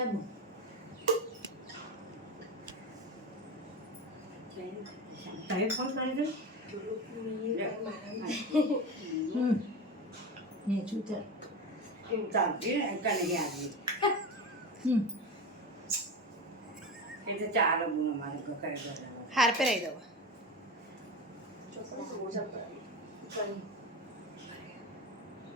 নেব তাই ফোন করে হুম নে চুতা চুতা দিয়ে কানে গিয়ে হুম এটা চার গুণ মানে করে হার পেরাই দেবো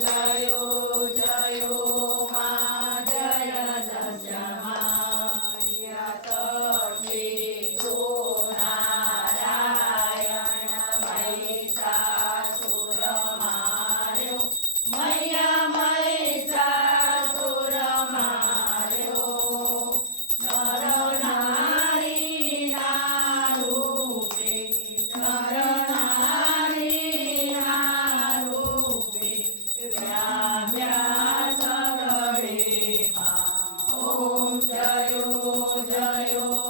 Jaya Jaya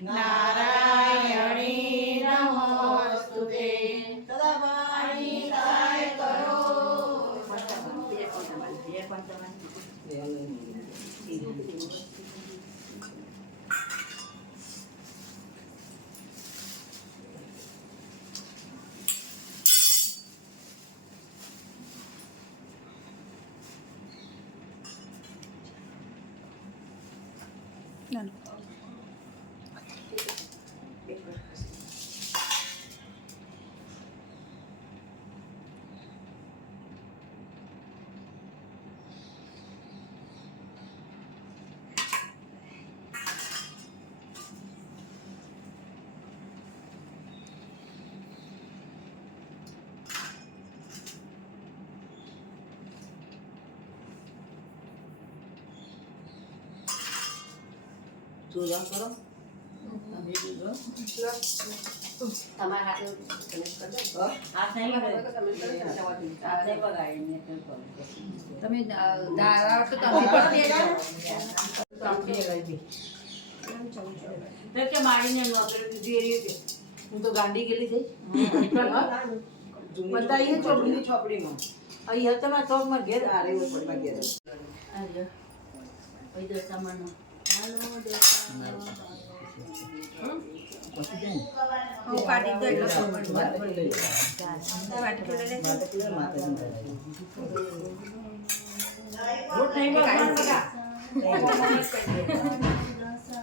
No. જોવા કરો તમે જોજો તમારા હાથે કનેક્ટ કરી દો હાથ નહીં હાથ નહીં બગાડીને તમે દાળ તો તમે પણ તો કે મારીને નોકરી દીધી એવી કે હું તો ગાંડી ગયેલી થઈ બતાવીએ ચોપડીની ચોપડીમાં અહીંયા તમે ચોકમાં ઘેર આ રહ્યો ઘેર આવ્યો પછી દશામાનો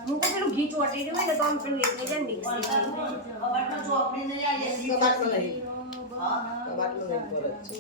મુકો પેલું ઘી ચોટી જવાય ને તો આમ પેલું એટલે જ મિક્સ કબાટમાં લઈ કબાટમાં લઈ પરત છે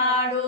ಮಾಡೋ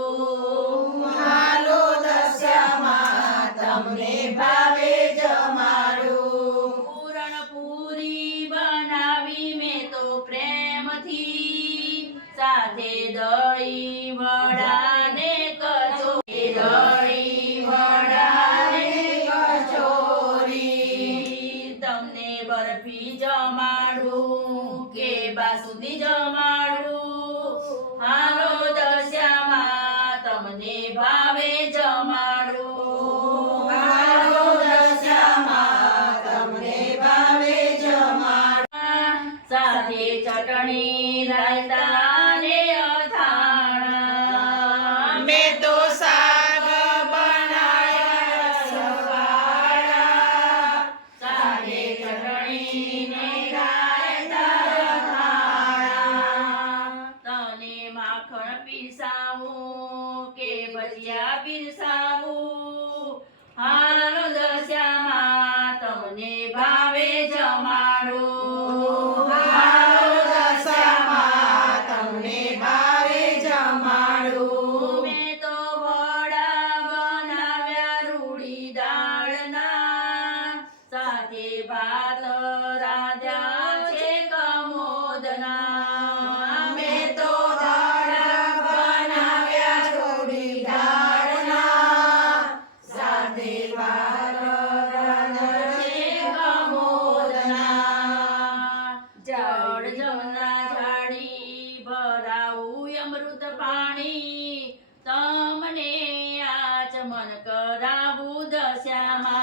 这下吗？